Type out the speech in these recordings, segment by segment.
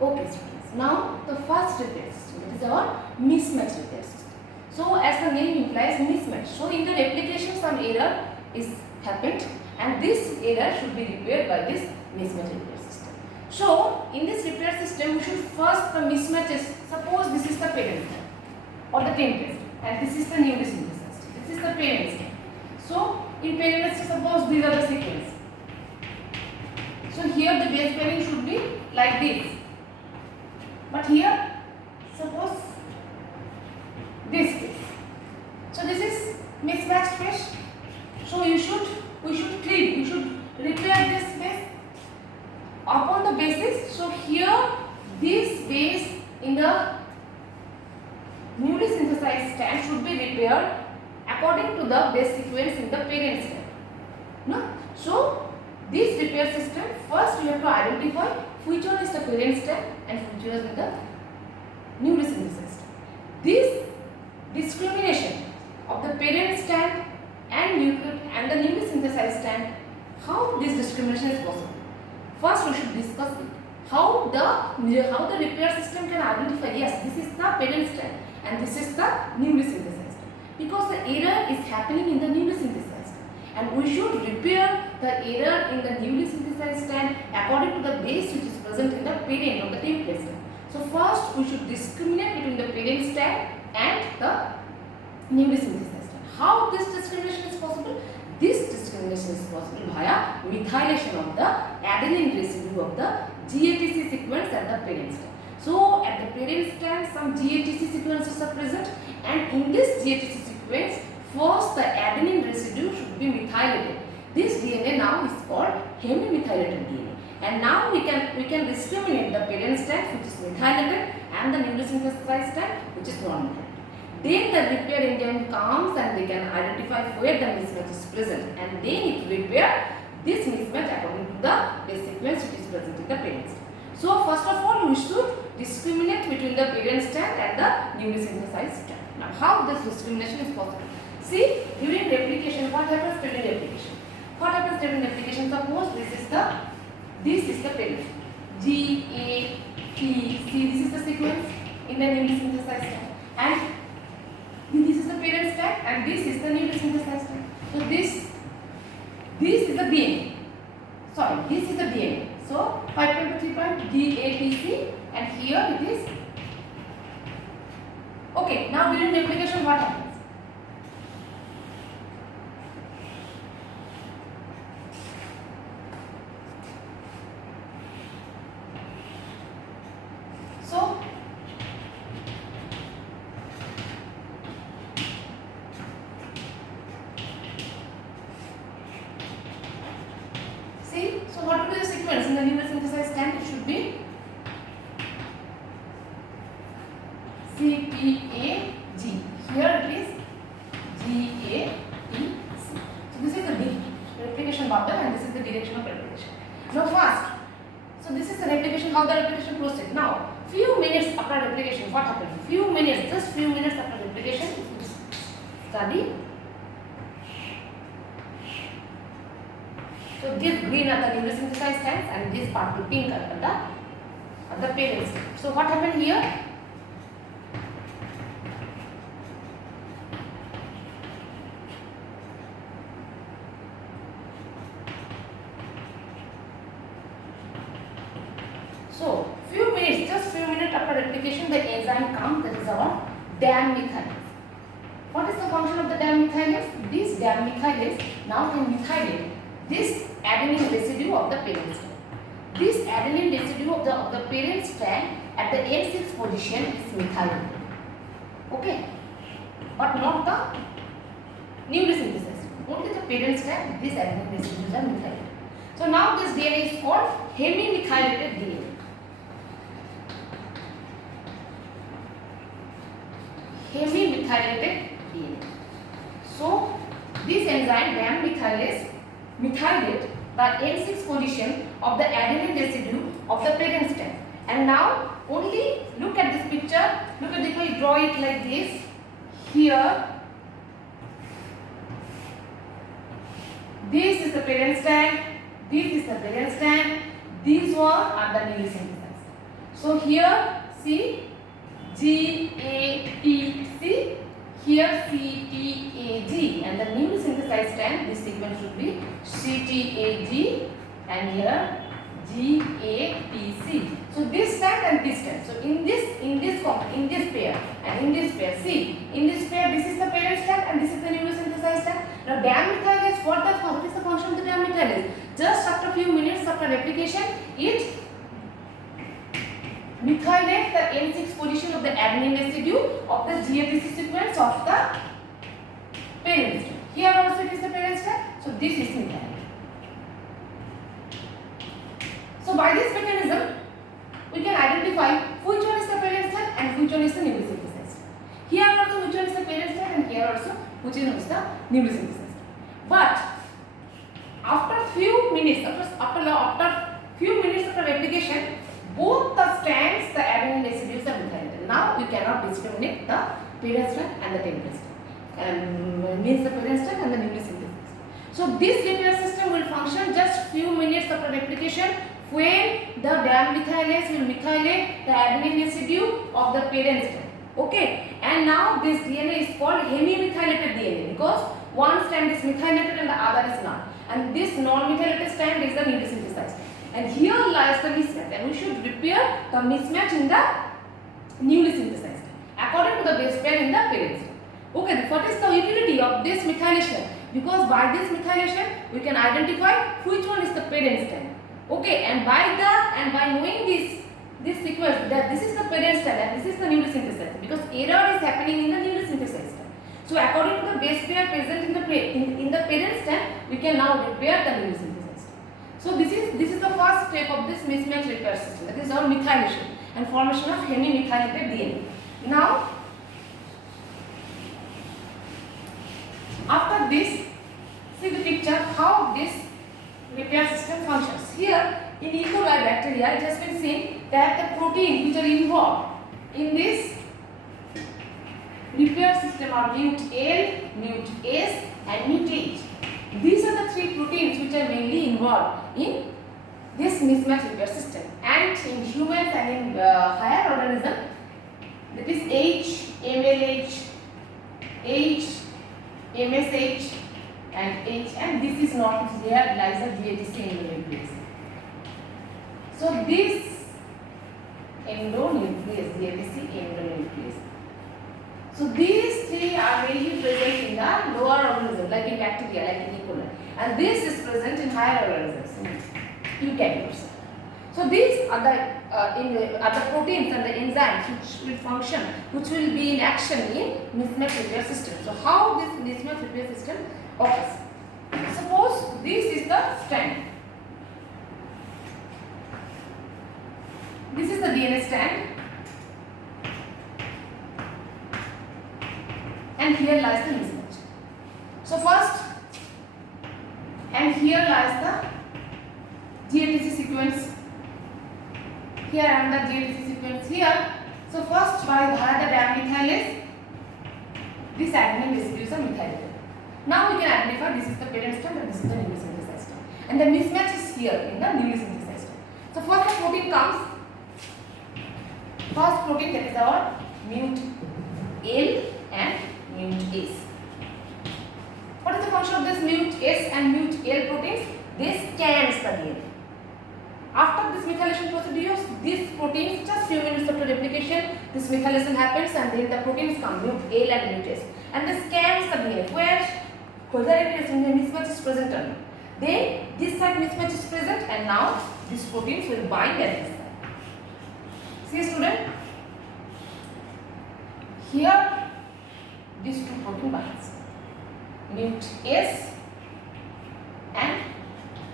Okay students, now the first repair system, that is our mismatch repair system. So as the name implies, mismatch. So in the replication some error is happened and this error should be repaired by this mismatch repair system. So in this repair system we should first the mismatches, suppose this is the parent stem or the template and this is the newly synthesized stem. This is the parent stem. So in parent stem suppose these are the sequence. So here the base pairing should be like this. But here, suppose this case. So this is mismatched phase. So we should clip, we should repair this base upon the basis. So here this base in the newly synthesized stand should be repaired according to the base sequence in the parent stand. No? So this repair system, first we have to identify which one is the parent stand and which one is the newly synthesized stand. This discrimination of the parent stand and the newly synthesized stand, how this discrimination is possible? First we should discuss it. How the repair system can identify, yes, this is the parent stand and this is the newly synthesized stand, because the error is happening in the newly synthesized stand and we should repair the error in the newly synthesized stand according to the base which is present in the parent or the template stand. So first we should discriminate between the parent stand and the newly synthesized stand. How this discrimination is possible? This discrimination is possible via methylation of the adenine residue of the GATC sequence at the parent stand. So at the parent stand some GATC sequences are present and in this GATC sequence first the adenine residue should be methylated. This DNA now is called hemimethylated DNA. And now we can discriminate the parent stand which is methylated and the newly synthesized stand which is non-methylated. Then the repair enzyme comes and they can identify where the mismatch is present and then it repair this mismatch according to the base sequence which is present in the parent stand. So first of all we should discriminate between the parent stand and the newly synthesized stand. Now how this discrimination is possible? See, during replication, what happens during replication? What happens during replication? Suppose this is the parent. G, A, T, C. This is the sequence in the newly synthesized stand. And this is the parent stand and this is the newly synthesized stand. So this is the DNA. Sorry, this is the DNA. So 5.3 D, A, T, C, and here it is. Okay, now during replication, what happens? So see, so what will be the sequence in the newly synthesized stand? It should be C, P, A, G. Here it is G, A, T, C. So this is the replication bubble and this is the direction of replication. Now first, so this is the replication, how the replication proceeds. Now few minutes after replication, what happens? Few minutes, just few minutes after replication, study. So this green are the newly synthesized strands and this purple pink are the parent strands. So what happened here? So few minutes, just few minutes after replication, the enzyme comes, that is our DAM methylase. What is the function of the DAM methylase? This DAM methylase now can methylate this adenine residue of the parent strand. This adenine residue of the parent strand at the N6 position is methylated. Okay, but not the newly synthesized. Only the parent strand, this adenine residues are methylated. So now this DNA is called hemimethylated DNA. Hemimethylated DNA. So this enzyme DAM methylase methylate the N6 position of the adenine residue of the parent strand. And now only look at this picture. Look at this way. Draw it like this. Here, this is the parent strand. This is the parent strand. These one are the newly synthesized. So here see GATC, here CTAG, and the newly synthesized strand, this sequence should be CTAG, and here GATC. So this strand and this strand. So in this pair and in this pair, see, in this pair this is the parent strand and this is the newly synthesized strand. Now diamethylase, what is the function of the diamethylase? Just after few minutes after replication, it methylates the N6 position of the adenine residue of the GATC sequence of the parent strand. Here also it is the parent strand, so this is methylated. So by this mechanism, we can identify which one is the parent strand and which one is the newly synthesized. Here also which one is the parent strand and here also which one is the newly synthesized. But after few minutes, after few minutes after replication, both the strands, the adenine residues are methylated. Now we cannot discriminate the parent strand and the template strand. Means the parent strand and the newly synthesized. So this repair system will function just few minutes after replication, when the diamethylase will methylate the adenine residue of the parent strand. Okay, and now this DNA is called hemimethylated DNA because one strand is methylated and the other is not. And this non-methylated strand is the newly synthesized. And here lies the mismatch, and we should repair the mismatch in the newly synthesized according to the base pair in the parent strand. Okay, what is the utility of this methylation? Because by this methylation we can identify which one is the parent strand. Okay, and by knowing this sequence, that this is the parent strand and this is the newly synthesized, because error is happening in the newly synthesized strand. So according to the base pair present in the parent strand, we can now repair the newly synthesized. So this is the first step of this mismatch repair system. That is our methylation and formation of hemimethylated DNA. Now after this, see the picture how this repair system functions. Here in E. coli bacteria, it has been seen that the proteins which are involved in this repair system are MUT-L, MUT-S and MUT-H. These are the three proteins which are mainly involved in this mismatch repair system. And in humans and in higher organism, that is H, MLH, H, MSH and H, and this is not here, lies the GATC endonuclease. So this endonuclease, GATC endonuclease. So these three are mainly present in the lower organism, like in bacteria, like in E. coli, and this is present in higher organisms, in eukaryotes. So these are the proteins and the enzymes which will function, which will be in action in mismatch repair system. So how this mismatch repair system occurs? Suppose this is the strand. This is the DNA strand, and here lies the mismatch. So first, and here lies the GATC sequence. Here and the GATC sequence here. So first, via the diamethylase, this adenine residues are methylated. Now we can identify this is the parent strand and this is the newly synthesized strand. And the mismatch is here in the newly synthesized strand. So first the protein comes. First protein, that is our MUT-L and MUT-S. What is the function of this MUT-S and MUT-L proteins? They scans the DNA. After this methylation procedure, these proteins, just few minutes after replication, this methylation happens and then the proteins come, MUT-L and MUT-S, and they scans the DNA whether it is mismatch is present or not. Then this side mismatch is present and now these proteins will bind at this side. See student, here these two protein binds, MUT-S and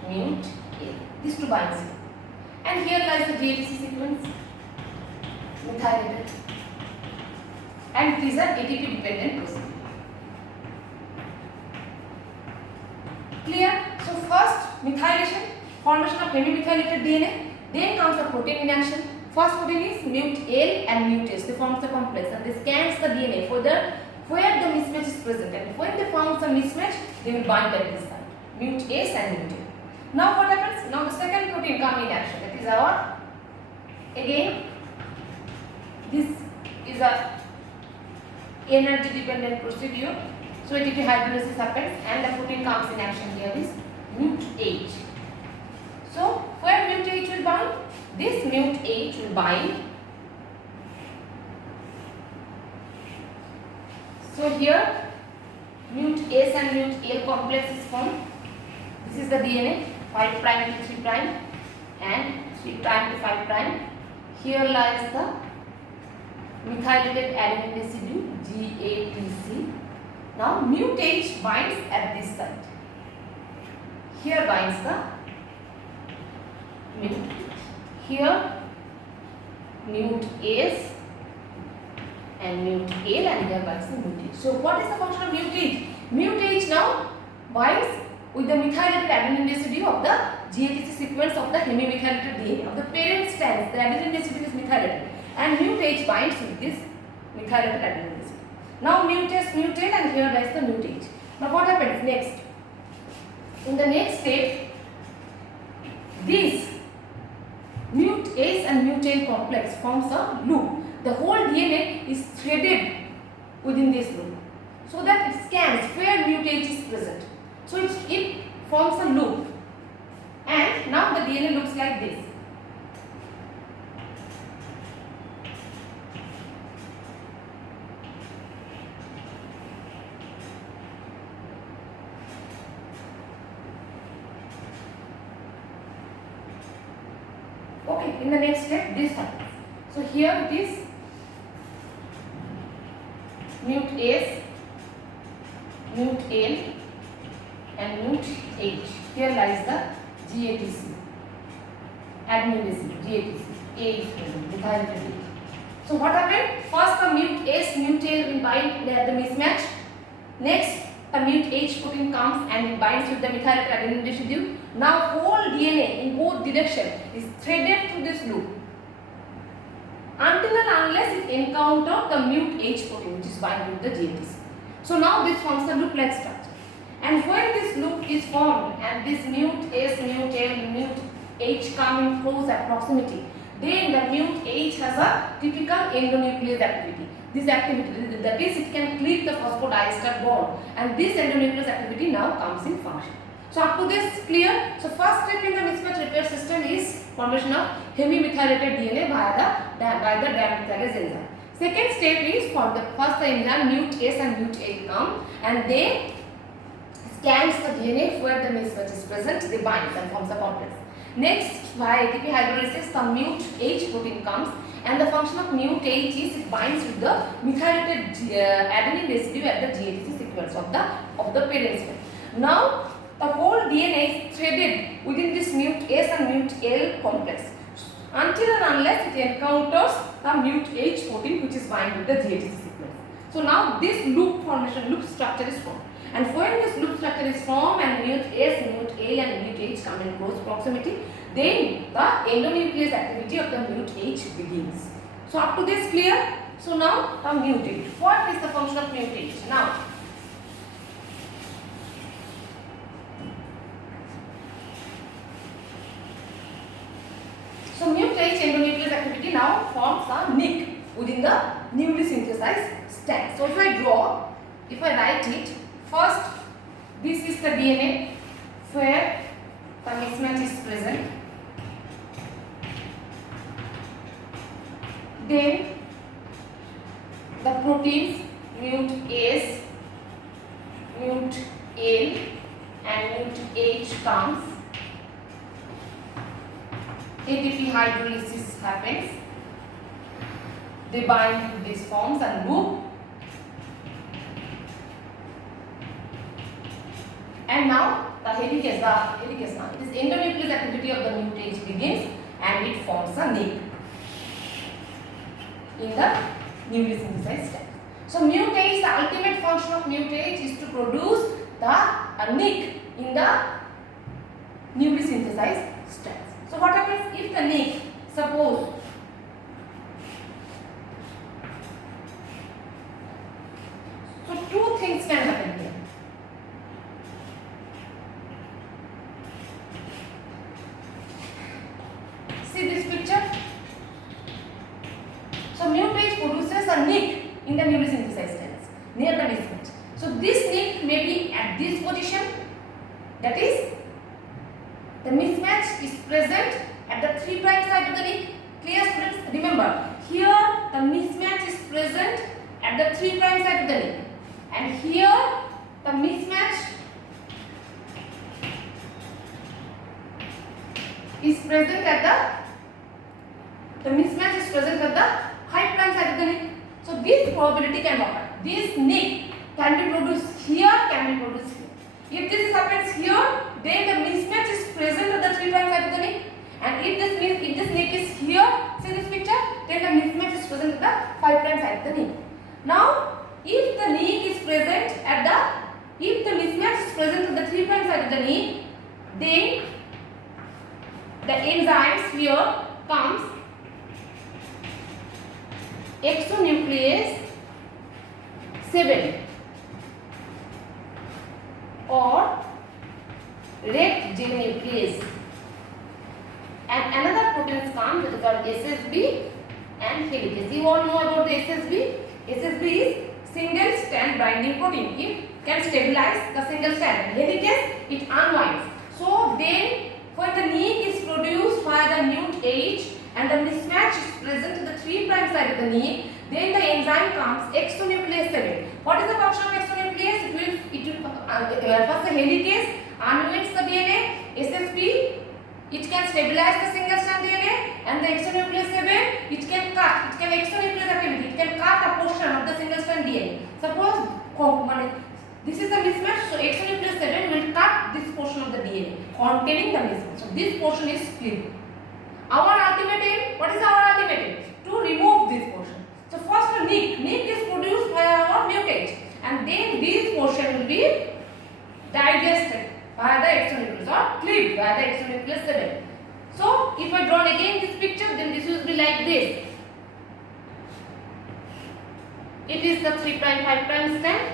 MUT-L, these two binds here. And here lies the GATC sequence, methylated, and these are ATP dependent proteins. Clear? So first methylation, formation of hemimethylated DNA, then comes the protein in action. First protein is MUT-L and MUT-S. They form the complex and they scans the DNA where the mismatch is present, and when they found some mismatch, they will bind at this side, MUT-S and MUT-L. Now what happens? Now the second protein comes in action. That is our Again, this is a energy dependent procedure. So ATP hydrolysis happens and the protein comes in action. Here is MUT-H. So where MUT-H will bind? This MUT-H will bind. So here MUT-S and MUT-L complex is formed. This is the DNA, 5 prime to 3 prime and 3 prime to 5 prime. Here lies the methylated adenine residue, GATC. Now MUT-H binds at this site. Here binds the MUT-H. Here MUT-S and MUT-L, and here binds the MUT-H. So what is the function of MUT-H? MUT-H now binds with the methylated adenine residue of the GATC sequence of the hemimethylated DNA of the parent strands. The adenine residue is methylated, and MUT-H binds with this methylated adenine residue. Now MUT-S, MUT-L, and here lies the MUT-H. Now what happens next? In the next step, this MUT-S and MUT-L complex forms a loop. The whole DNA is threaded within this loop, so that it scans where MUT-H is present. So it forms a loop, and now the DNA looks like this. Okay, in the next step this happens. So here it is MUT-S, MUT-L and MUT-H. Here lies the GATC, adenine residue, GATC, A is present, methylated A. So what happened? First the MUT-S, MUT-L will bind, they have the mismatch. Next the MUT-H protein comes and it binds with the methylated adenine residue. Now whole DNA in both directions is threaded through this loop until and unless it encounters the MUT-H protein, which is bind with the GATC. So now this forms a loop-like structure. And when this loop is formed and this MUT-S, MUT-L, MUT-H come in close proximity, then the MUT-H has a typical endonuclease activity. This activity, that is, it can cleave the phosphodiester bond, and this endonuclease activity now comes in function. So up to this clear? So first step in the mismatch repair system is formation of hemimethylated DNA by the diamethylase enzyme. Second step is for the first enzyme MUT-S and MUT-L come and they scans the DNA where the mismatch is present, they bind and forms a complex. Next, by ATP hydrolysis, the MUT-H protein comes, and the function of MUT-H is it binds with the methylated adenine residue at the GATC sequence of the parent strand. Now, the whole DNA is threaded within this MUT-S and MUT-L complex until and unless it encounters the MUT-H protein, which is bind with the GATC sequence. So now this loop structure is formed. And when this loop structure is formed and MUT-S, MUT-L and MUT-H come in close proximity, then the endonuclease activity of the MUT-H begins. So up to this clear? So now the MUT-H. What is the function of MUT-H? Now, so MUT-H endonuclease activity now forms a nick within the newly synthesized strand. So if I write it, first this is the DNA where the mismatch is present. Then the proteins MUT-S, MUT-L and MUT-H comes. ATP hydrolysis happens. They bind to these forms and loop. And now the helicase now, it is endonuclease activity of the MUT-H begins and it forms a nick in the newly synthesized strand. So MUT-H, the ultimate function of MUT-H is to produce a nick in the newly synthesized strands. So what happens if the nick, suppose so two things can happen here. See this picture? a nick in the newly synthesized strands near the mismatch. So this nick may be at this position, that is the mismatch is present at the 3' side of the nick. Clear students? Remember, here the mismatch is present at the 3' side of the nick, and here the mismatch is present at the mismatch is present at the 5' side of the nick. So this probability can occur. This nick can be produced here, can be produced here. If this happens here, then the mismatch is present at the 3' side of the nick, and if this nick is here, see this picture, then the mismatch is present at the 5' side of the nick. Now, if the nick is present at if the mismatch is present at the 3' side of the nick, then the enzymes here comes exonuclease 7 or red J nuclease, and another proteins comes that is called SSB and helicase. You all know about the SSB. SSB is single strand binding protein. It can stabilize the single strand. Helicase, it unwinds. So then when the nick is produced by the mute H and the mismatch is present to the 3' side of the nick, then the enzyme comes exonuclease 7. What is the function of exonuclease? It will first the helicase unwinds the DNA. SSB, it can stabilize the single strand DNA, and the exonuclease 7, it can cut, it can exonuclease activity, it can cut a portion of the single strand DNA. Suppose this is the mismatch, so exonuclease 7 will cut this portion of the DNA containing the mismatch. So this portion is cleaved. Our ultimate aim, what is our ultimate aim? To remove this portion. So first the nick is produced by our mutate, and then this portion will be digested by the exonuclease or cleaved by the exonuclease 7. So if I draw again this picture, then this will be like this. It is the 3' 5' strand,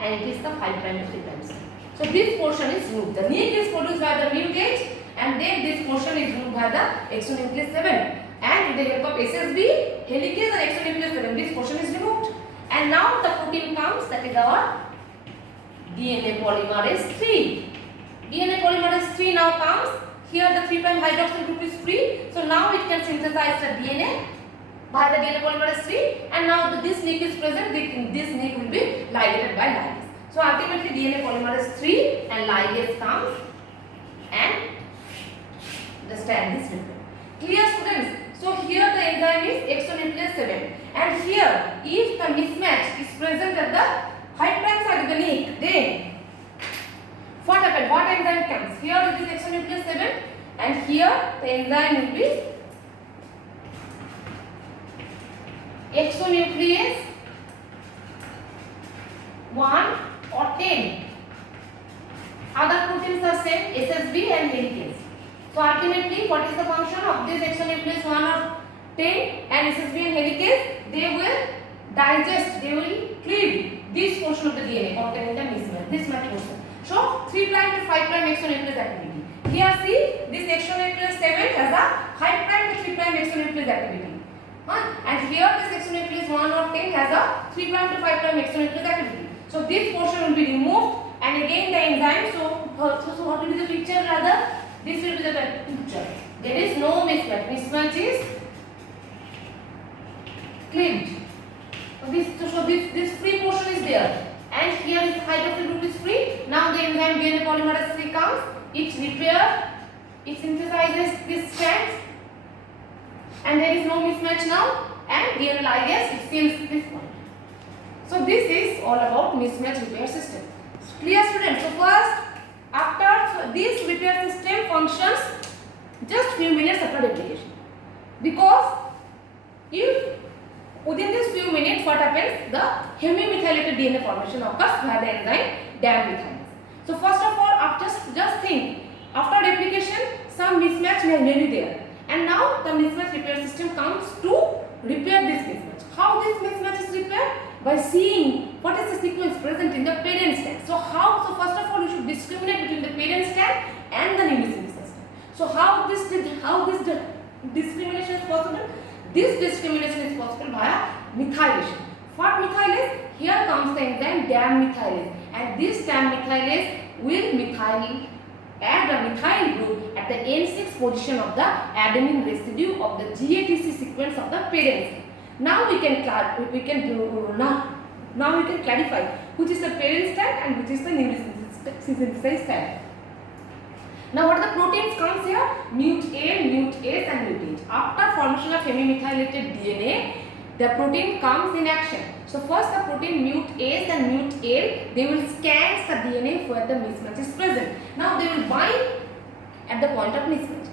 and it is the 5' to 3' strand. So this portion is removed. The nick is produced by the mutate, and then this portion is removed by the exonuclease 7. And with the help of SSB, helicase and exonuclease 7, this portion is removed. And now the protein comes, that is our DNA polymerase 3. DNA polymerase 3 now comes. Here the 3' hydroxyl group is free. So now it can synthesize the DNA by the DNA polymerase 3, and now this nick is present. This nick will be ligated by ligase. So ultimately DNA polymerase 3 and ligase comes, and the strand is removed. Clear students? So here the enzyme is exonuclease 7, and here if the mismatch is present at the 5' side of the nick, then what happens? What enzyme comes? Here it is exonuclease 7, and here the enzyme will be exonuclease 1 or 10. Other proteins are same, SSB and helicase. So ultimately, what is the function of this exonuclease 1 or 10 and SSB and helicase? They will digest, they will cleave this portion of the DNA containing the mismatch portion. So 3' to 5' exonuclease activity. Here see, this exonuclease 7 has a 5' to 3' exonuclease activity. And here this exonuclease 1 or 10 has a 3' to 5' exonuclease activity. So this portion will be removed, and again the enzyme. So what will be the picture rather? This will be the picture. There is no mismatch. Mismatch is cleaved. So this free portion is there, and here is hydroxyl group is free. Now the enzyme DNA polymerase 3 comes. It repairs, it synthesizes this strands, and there is no mismatch now. And DNA ligase, it seals this one. So this is all about mismatch repair system. Clear students? So first, after this repair system functions just few minutes after replication, because if within this few minutes what happens, the hemimethylated DNA formation occurs via the enzyme DAM methylase. So first of all, just think, after replication some mismatch may be there, and now the mismatch repair system comes to repair this mismatch. How this mismatch is repaired? By seeing what is the sequence present in the parent strand. So first of all, you should discriminate between the parent strand and the newly synthesized strand. So how this discrimination is possible? This discrimination is possible via methylation. What methylase? Here comes the enzyme DAM methylase, and this DAM methylase will add a methyl group at the N6 position of the adenine residue of the GATC sequence of the parent cell. Now we can clarify which is the parent strand and which is the newly synthesized strand. Now what are the proteins comes here? MutA, MutAs and MutH. After formation of hemimethylated DNA, the protein comes in action. So first the protein MutAs and MutA, they will scan the DNA where the mismatch is present. Now they will bind at the point of mismatch.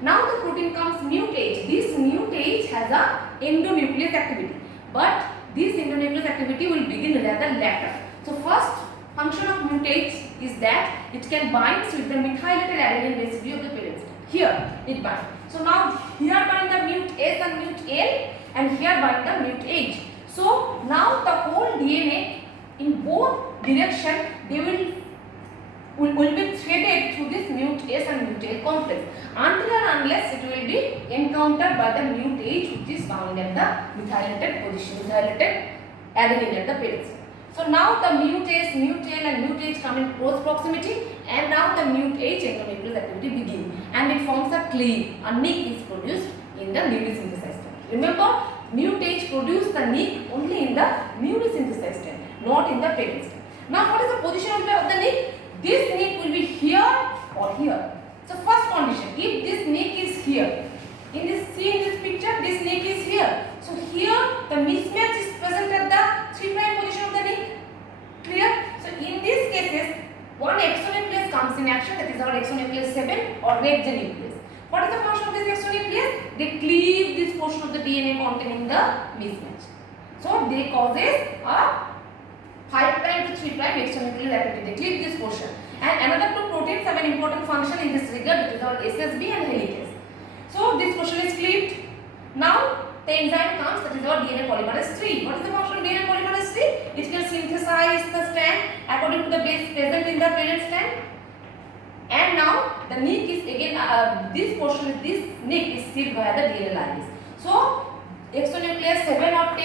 Now the protein comes MutH. This MutH has a endonuclease activity, but this endonuclease activity will begin rather later. So first function of MutH is that it can bind with the methylated adenine residue of the parent cell. Here it binds. So now here bind the MutS and MutL, and here bind the MutH. So now the whole DNA in both direction they will be threaded through this MutS and MutL complex until and unless it will be encountered by the MutH, which is bound at the methylated position, methylated adenine at the parent cell. So now the MutS, MutL and MutH come in close proximity, and now the MutH endonuclease activity begins, and it forms a cleave. A nick is produced in the newly synthesized strand. Remember, MutH produces the nick only in the newly synthesized strand, not in the parent strand. Now what is the position of the nick? This nick will be here or here. So first condition, if this nick is here, in this picture, this nick is here. So here the mismatch is present at the 3' position of the nick. Clear? So in these cases, one exonuclease comes in action, that is our exonuclease 7 or red nuclease. What is the function of this exonuclease? They cleave this portion of the DNA containing the mismatch. So they causes a 5' to 3' exonuclease activity. They cleave this portion. And another two proteins have an important function in this regard, that is our SSB and helicase. So this portion is cleaved. Now the enzyme comes, that is our DNA polymerase III. What is the function of DNA polymerase III? It can synthesize the strand according to the base present in the parent strand. And now the nick is again this portion, this nick is sealed via the DNA ligase. So exonuclease 7 or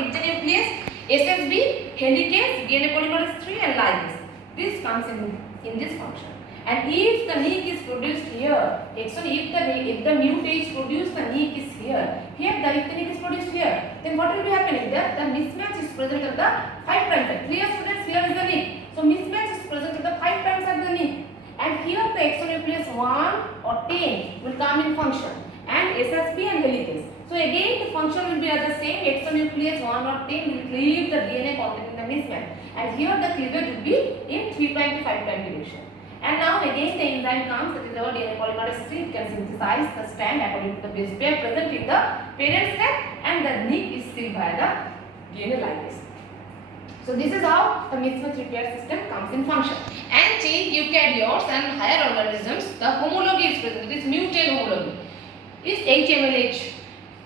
hexanuclease, SSB, helicase, DNA polymerase III and ligase. This comes in this function. And if the nick is produced here, if the MutH produced, the nick is here. If the nick is produced here, then what will be happening? The mismatch is present at the 5' side. Clear students, here is the nick. So mismatch is present at the 5' side of the nick. And here the exonuclease 1 or 10 will come in function, and SSB and helicase. So again the function will be as the same. Exonuclease 1 or 10 will cleave the DNA containing the mismatch, and here the cleavage will be in 3' to 5' direction. And now again the enzyme comes, that is our DNA polymerase III. It can synthesize the strand according to the base pair present in the parent strand, and the nick is sealed by the DNA ligase. So this is how the mismatch repair system comes in function. And in eukaryotes and higher organisms, the homology is present. This mutate homology is HMLH.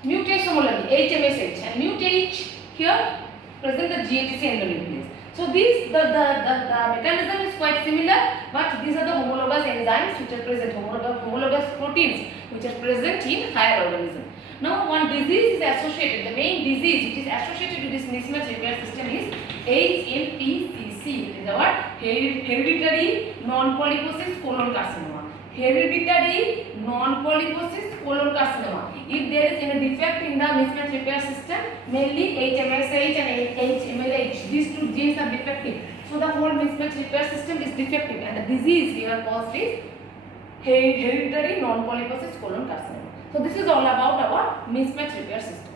Mutate homology HMSH, and mutate here present the GATC endonuclease. So these the mechanism is quite similar, but these are the homologous enzymes which are present, homologous proteins which are present in higher organism. Now one disease is associated, the main disease which is associated with this mismatch repair system is HNPCC. It is our hereditary non-polyposis colon carcinoma. Hereditary non-polyposis colon carcinoma. If there is any defect in the mismatch repair system, mainly HMSH and HMLH, these two genes are defective. So the whole mismatch repair system is defective, and the disease here caused is hereditary non-polyposis colon carcinoma. So this is all about our mismatch repair system.